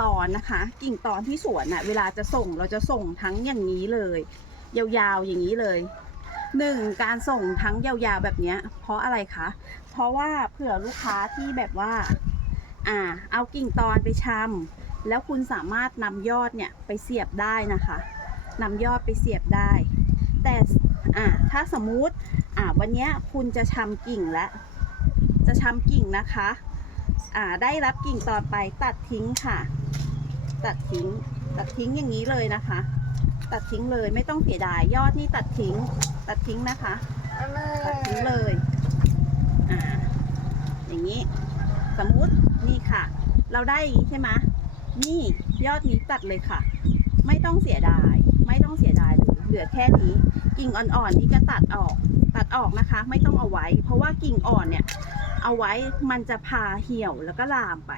ตอนนะคะ กิ่งตอนที่สวนน่ะเวลาจะส่งเราจะส่งทั้งอย่างนี้เลย ยาวๆอย่างนี้เลยหนึ่งการส่งทั้งยาวๆแบบนี้เพราะอะไรคะ เพราะว่าเผื่อลูกค้าที่แบบว่า อ่า เอากิ่งตอนไปชำแล้วคุณสามารถนำยอดเนี่ยไปเสียบได้นะคะนำยอดไปเสียบได้ แต่อ่าถ้าสมมุติอ่าวันนี้คุณจะชำกิ่งและจะชำกิ่งนะคะ อ่าได้รับกิ่งตอนไปตัดทิ้งค่ะ ตัดทิ้ง ตัดทิ้งอย่างนี้เลยนะคะ ตัดทิ้งเลยไม่ต้องเสียดายยอดนี่ตัดทิ้ง ตัดทิ้งนะคะ ตัดทิ้งเลยอ่าอย่างนี้ สมมุตินี่ค่ะ เราได้อย่างนี้ใช่ไหมนี่ยอดนี้ตัดเลยค่ะ ไม่ต้องเสียดาย ไม่ต้องเสียดายเลยเหลือแค่นี้ กิ่งอ่อนๆนี่ก็ตัดออก ตัดออกนะคะ ไม่ต้องเอาไว้ เพราะว่ากิ่งอ่อนเนี่ยเอาไว้มันจะพาเหี่ยวแล้วก็ลามไป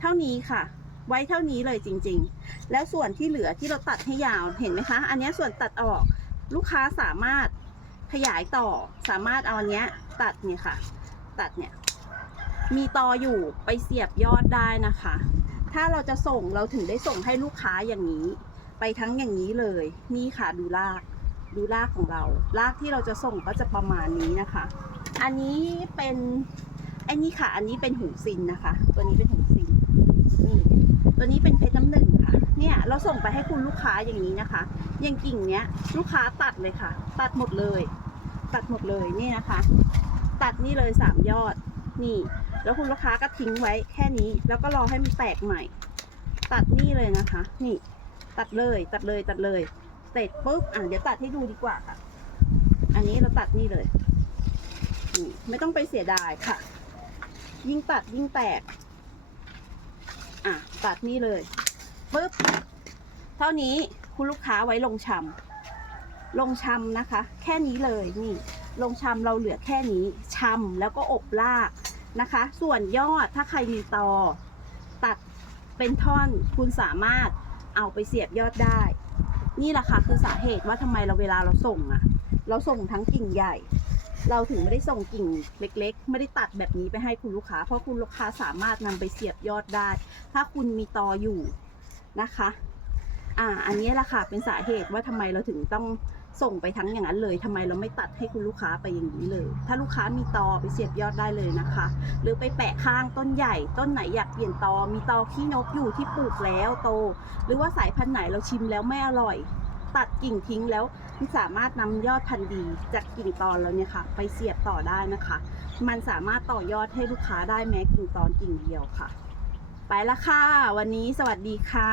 เท่านี้ค่ะ ไว้เท่านี้เลยจริง ๆ แล้วส่วนที่เหลือที่เราตัดให้ยาวเห็นไหมคะ อันนี้ส่วนตัดออกลูกค้าสามารถขยายต่อสามารถเอาอันเนี้ยตัดเนี่ยค่ะ ตัดเนี่ยมีตออยู่ไปเสียบยอดได้นะคะ ถ้าเราจะส่งเราถึงได้ส่งให้ลูกค้าอย่างนี้ ไปทั้งอย่างนี้เลย นี่ค่ะดูราก ดูรากของเรา รากที่เราจะส่งก็จะประมาณนี้นะคะ อันนี้เป็นไอ้นี่ค่ะ อันนี้เป็นหูซินนะคะ ตัวนี้เป็นหูซินนี่ตัวนี้เป็นเพชรน้ำหนึ่งค่ะ เนี่ยเราส่งไปให้คุณลูกค้าอย่างนี้นะคะอย่างกิ่งเนี้ยลูกค้าตัดเลยค่ะ ตัดหมดเลย ตัดหมดเลยนี่นะคะ ตัดนี่เลยสามยอดนี่ แล้วคุณลูกค้าก็ทิ้งไว้แค่นี้ แล้วก็รอให้มันแตกใหม่ ตัดนี่เลยนะคะ นี่ ตัดเลยตัดเลยตัดเลย เสร็จปุ๊บอะเดี๋ยวตัดให้ดูดีกว่าค่ะ อันนี้เราตัดนี่เลยนี่ไม่ต้องไปเสียดายค่ะ ยิ่งตัดยิ่งแตก อะตัดนี่เลยปุ๊บเท่านี้คุณลูกค้าไว้ลงชำลงชำนะคะ แค่นี้เลยนี่ลงชำเราเหลือแค่นี้ชำแล้วก็อบรากนะคะ ส่วนยอดถ้าใครมีตอ ตัดเป็นท่อนคุณสามารถเอาไปเสียบยอดได้ นี่แหละค่ะคือสาเหตุว่าทำไมเราเวลาเราส่งอะเราส่งทั้งกิ่งใหญ่ เราถึงไม่ได้ส่งกิ่งเล็ก ๆ ไม่ได้ตัดแบบนี้ไปให้คุณลูกค้า เพราะคุณลูกค้าสามารถนำไปเสียบยอดได้ ถ้าคุณมีตออยู่นะคะ อ่า อันนี้แหละค่ะเป็นสาเหตุว่าทำไมเราถึงต้องส่งไปทั้งอย่างนั้นเลยทำไมเราไม่ตัดให้คุณลูกค้าไปอย่างนี้เลย ถ้าลูกค้ามีตอไปเสียบยอดได้เลยนะคะ หรือไปแปะข้างต้นใหญ่ ต้นไหนอยากเปลี่ยนตอมีตอขี้นกอยู่ที่ปลูกแล้วโต หรือว่าสายพันธุ์ไหนเราชิมแล้วไม่อร่อย ตัดกิ่งทิ้งแล้วสามารถนำยอดพันธุ์ดีจากกิ่งตอนแล้วเนี่ยค่ะ ไปเสียบต่อได้นะคะ มันสามารถต่อยอดให้ลูกค้าได้แม้กิ่งตอนกิ่งเดียวค่ะ ไปละค่ะวันนี้สวัสดีค่ะ